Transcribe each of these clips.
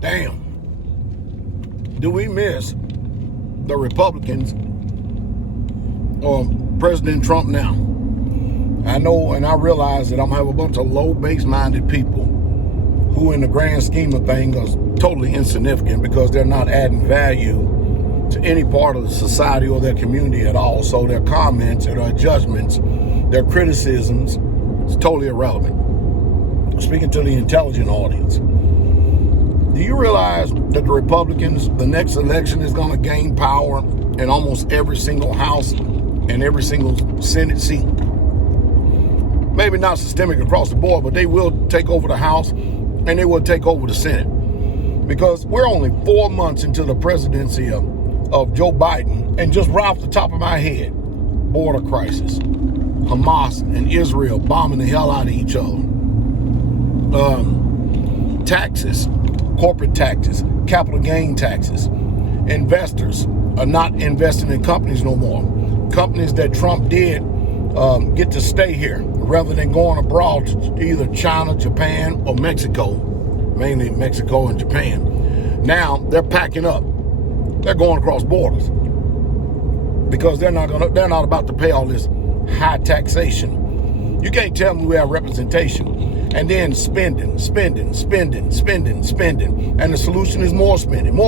Damn. Do we miss the Republicans or President Trump now? I know and I realize that I'm going to have a bunch of low base-minded people who in the grand scheme of things are totally insignificant because they're not adding value to any part of the society or their community at all. So their comments and their judgments, their criticisms, is totally irrelevant. I'm speaking to the intelligent audience. Do you realize that the Republicans, the next election is going to gain power in almost every single House and every single Senate seat? Maybe not systemic across the board, but they will take over the House and they will take over the Senate. Because we're only 4 months into the presidency of Joe Biden, and just right off the top of my head, border crisis, Hamas and Israel bombing the hell out of each other, taxes, corporate taxes, capital gain taxes. Investors are not investing in companies no more. Companies that Trump did get to stay here rather than going abroad to either China, Japan, or Mexico, mainly Mexico and Japan. Now they're packing up. They're going across borders because they're not about to pay all this high taxation. You can't tell me we have representation and then spending. And the solution is more spending.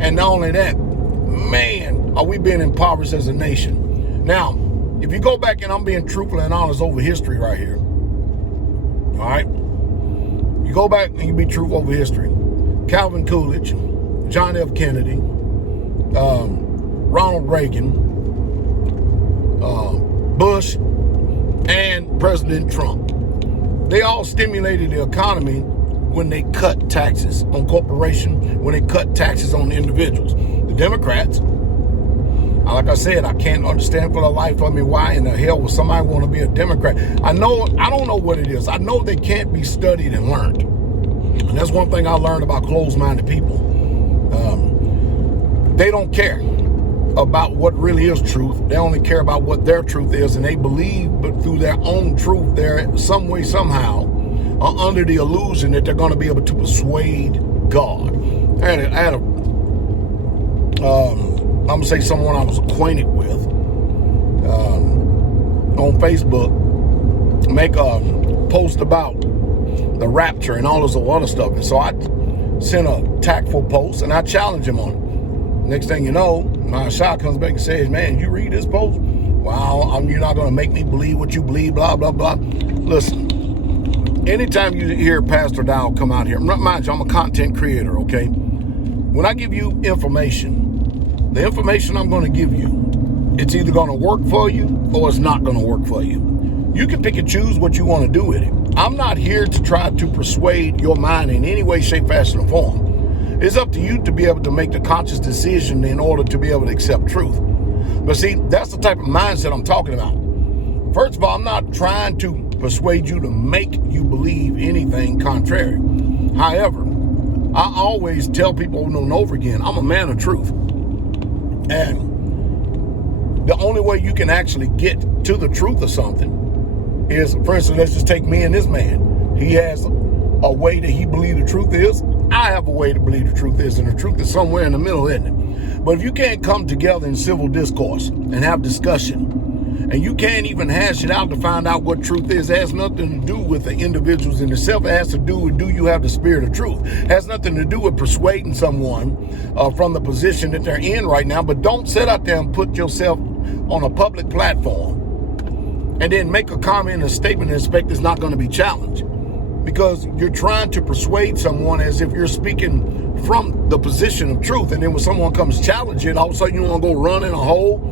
And not only that, man, are we being impoverished as a nation. Now, if you go back, and I'm being truthful and honest over history right here, all right? You go back and you be truthful over history. Calvin Coolidge, John F. Kennedy, Ronald Reagan, Bush, and President Trump. They all stimulated the economy when they cut taxes on corporations, when they cut taxes on individuals. The Democrats, like I said, I can't understand for the life of me why in the hell would somebody want to be a Democrat. I don't know what it is. I know they can't be studied and learned. And that's one thing I learned about closed-minded people. They don't care about what really is truth. They only care about what their truth is, and they believe, but through their own truth, they're some way, somehow, are under the illusion that they're going to be able to persuade God. I had a I'm going to say someone I was acquainted with on Facebook make a post about the rapture and all this other stuff. And so I sent a tactful post and I challenged him on it. Next thing you know, my shot comes back and says, man, you read this post? Well, you're not going to make me believe what you believe, blah, blah, blah. Listen, anytime you hear Pastor Dow come out here, mind you, I'm a content creator, okay? When I give you information, the information I'm going to give you, it's either going to work for you or it's not going to work for you. You can pick and choose what you want to do with it. I'm not here to try to persuade your mind in any way, shape, fashion, or form. It's up to you to be able to make the conscious decision in order to be able to accept truth. But see, that's the type of mindset I'm talking about. First of all, I'm not trying to persuade you to make you believe anything contrary. However, I always tell people over and over again, I'm a man of truth. And the only way you can actually get to the truth of something is, for instance, let's just take me and this man. He has a way that he believes the truth is. I have a way to believe the truth is, and the truth is somewhere in the middle, isn't it? But if you can't come together in civil discourse and have discussion, and you can't even hash it out to find out what truth is, it has nothing to do with the individuals in itself. It has to do with, do you have the spirit of truth? It has nothing to do with persuading someone from the position that they're in right now. But don't sit out there and put yourself on a public platform and then make a comment and a statement and expect it's not going to be challenged. Because you're trying to persuade someone as if you're speaking from the position of truth. And then when someone comes challenge it, all of a sudden you want to go run in a hole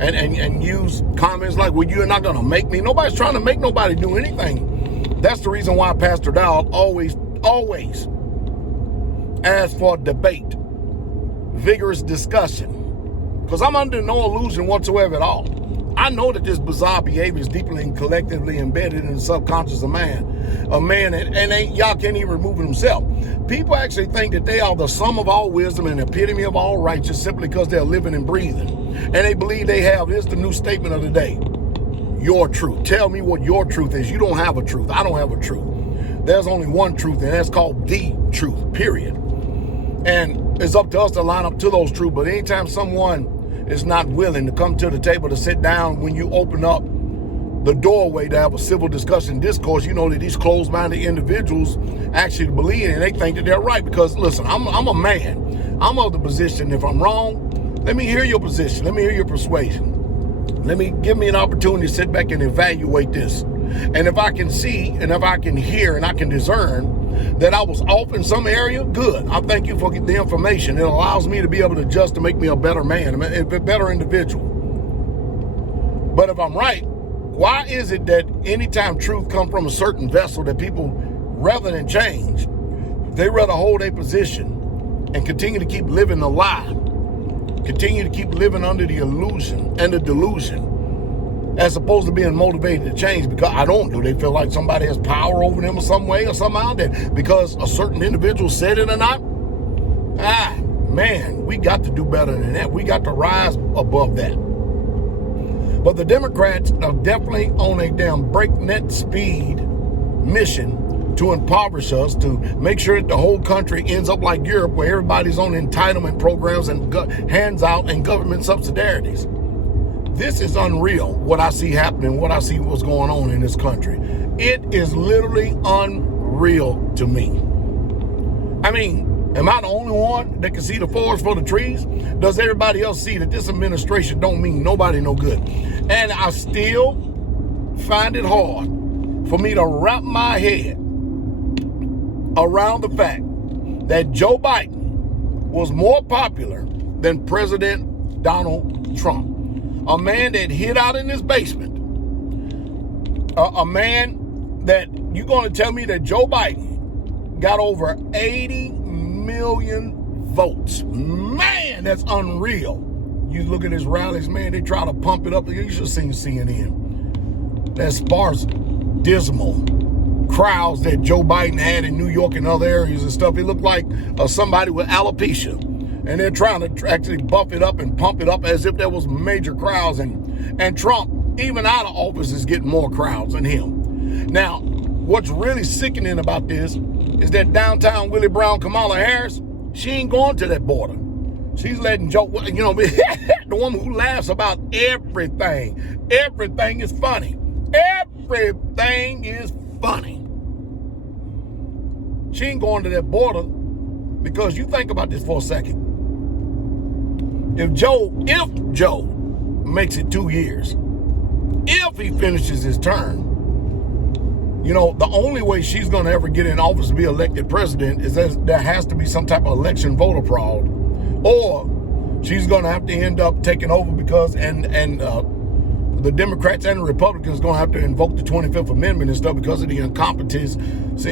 and use comments like, well, you're not going to make me. Nobody's trying to make nobody do anything. That's the reason why Pastor Dow always asks for debate, vigorous discussion. Because I'm under no illusion whatsoever at all. I know that this bizarre behavior is deeply and collectively embedded in the subconscious of man, and y'all can't even remove it himself. People actually think that they are the sum of all wisdom and epitome of all righteousness simply because they're living and breathing. And they believe they have, here's the new statement of the day, your truth. Tell me what your truth is. You don't have a truth. I don't have a truth. there's only one truth, and that's called the truth, period. And it's up to us to line up to those truths. But anytime someone is not willing to come to the table to sit down, when you open up the doorway to have a civil discussion discourse, you know that these closed-minded individuals actually believe and they think that they're right. Because listen, I'm a man. I'm of the position, if I'm wrong, let me hear your position. Let me hear your persuasion. Give me an opportunity to sit back and evaluate this. And if I can see, and if I can hear, and I can discern that I was off in some area, good. I thank you for the information. It allows me to be able to adjust to make me a better man, a better individual. But if I'm right, why is it that anytime truth comes from a certain vessel that people, rather than change, they rather hold a position and continue to keep living the lie, continue to keep living under the illusion and the delusion, as opposed to being motivated to change? Because I don't. Do they feel like somebody has power over them or some way or somehow, that because a certain individual said it or not? Man, we got to do better than that. We got to rise above that. But the Democrats are definitely on a damn breakneck speed mission to impoverish us, to make sure that the whole country ends up like Europe, where everybody's on entitlement programs and hands out and government subsidiarities. This is unreal, what I see happening, what I see what's going on in this country. It is literally unreal to me. I mean, am I the only one that can see the forest for the trees? Does everybody else see that this administration don't mean nobody no good? And I still find it hard for me to wrap my head around the fact that Joe Biden was more popular than President Donald Trump. A man that hid out in his basement. A man that you're going to tell me that Joe Biden got over 80 million votes. Man, that's unreal. You look at his rallies, man, they try to pump it up. You should have seen CNN. That sparse, dismal crowds that Joe Biden had in New York and other areas and stuff. It looked like somebody with alopecia. And they're trying to actually buff it up and pump it up as if there was major crowds. And Trump, even out of office, is getting more crowds than him. Now, what's really sickening about this is that downtown Willie Brown Kamala Harris, she ain't going to that border. She's letting Joe, the woman who laughs about everything. Everything is funny. Everything is funny. She ain't going to that border because you think about this for a second. If Joe makes it 2 years, if he finishes his term, the only way she's going to ever get in office to be elected president is that there has to be some type of election voter fraud, or she's going to have to end up taking over because the Democrats and the Republicans are going to have to invoke the 25th Amendment and stuff because of the incompetence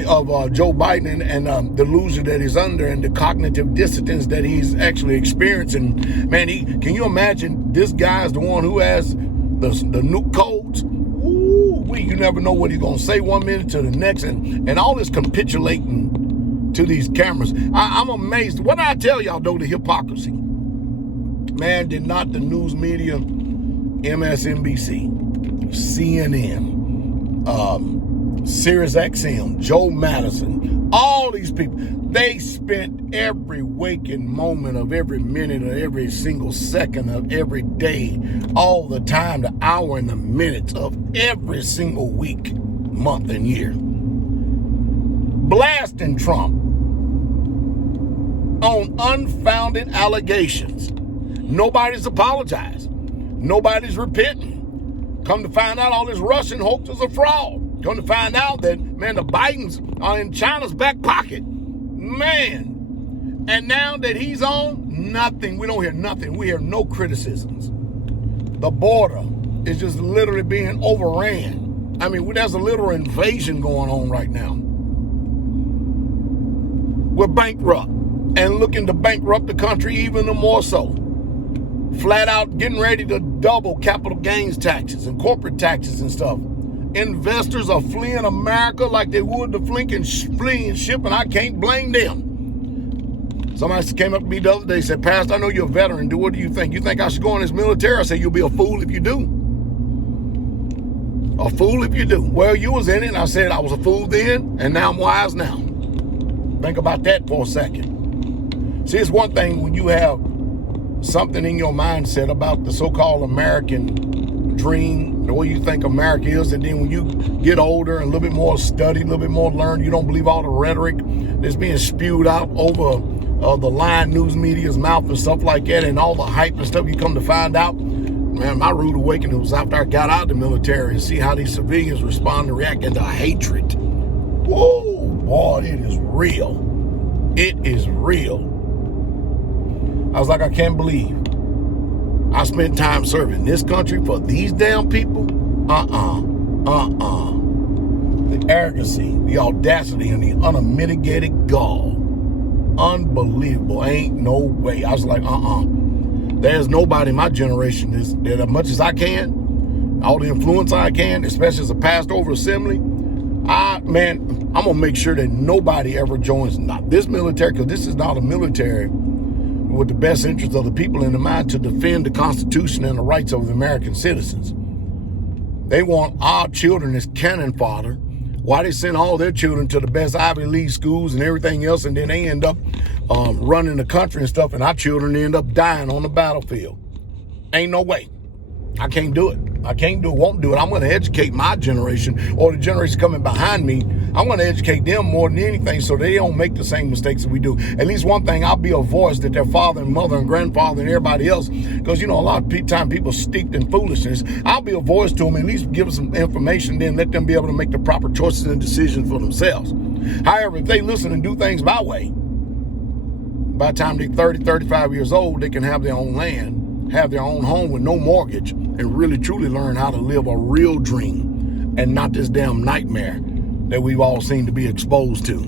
of Joe Biden and the delusion that he's under and the cognitive dissonance that he's actually experiencing. Man, can you imagine this guy is the one who has the nuke codes? You never know what he's going to say one minute to the next, and all this capitulating to these cameras. I'm amazed. What did I tell y'all, though, the hypocrisy? Man, did not the news media, MSNBC, CNN, SiriusXM, Joe Madison, all these people, they spent every waking moment of every minute of every single second of every day, all the time, the hour and the minutes of every single week, month, and year, blasting Trump on unfounded allegations. Nobody's apologized. Nobody's repenting. Come to find out, all this Russian hoax is a fraud. Come to find out that, man, the Bidens are in China's back pocket. Man. And now that he's on, nothing. We don't hear nothing. We hear no criticisms. The border is just literally being overran. I mean, there's a literal invasion going on right now. We're bankrupt and looking to bankrupt the country even more so. Flat out getting ready to double capital gains taxes and corporate taxes and stuff. Investors are fleeing America like they would the fleeing ship, and I can't blame them. Somebody came up to me the other day and said, Pastor, I know you're a veteran. What do you think? You think I should go in this military? I say, you'll be a fool if you do. A fool if you do. Well, you was in it, and I said I was a fool then, and now I'm wise now. Think about that for a second. See, it's one thing when you have something in your mindset about the so-called American dream, the way you think America is, and then when you get older and a little bit more study, a little bit more learn, you don't believe all the rhetoric that's being spewed out over the lying news media's mouth and stuff like that, and all the hype and stuff. You come to find out, man, my rude awakening was after I got out of the military and see how these civilians respond and react to hatred. Whoa, boy, it is real. It is real. I was like, I can't believe I spent time serving this country for these damn people. The arrogancy, the audacity, and the unmitigated gall. Unbelievable. Ain't no way. I was like, There's nobody in my generation that as much as I can, all the influence I can, especially as a pastor over assembly, I'm going to make sure that nobody ever joins, not this military, because this is not a military with the best interest of the people in the mind to defend the Constitution and the rights of the American citizens. They want our children as cannon fodder. Why they send all their children to the best Ivy League schools and everything else, and then they end up running the country and stuff, and our children end up dying on the battlefield. Ain't no way. I can't do it. I can't do it, won't do it. I'm going to educate my generation or the generation coming behind me. I'm going to educate them more than anything so they don't make the same mistakes that we do. At least one thing, I'll be a voice that their father and mother and grandfather and everybody else, because, a lot of time people steeped in foolishness. I'll be a voice to them, at least give them some information, then let them be able to make the proper choices and decisions for themselves. However, if they listen and do things my way, by the time they're 30, 35 years old, they can have their own land, have their own home with no mortgage, and really truly learn how to live a real dream and not this damn nightmare that we've all seemed to be exposed to.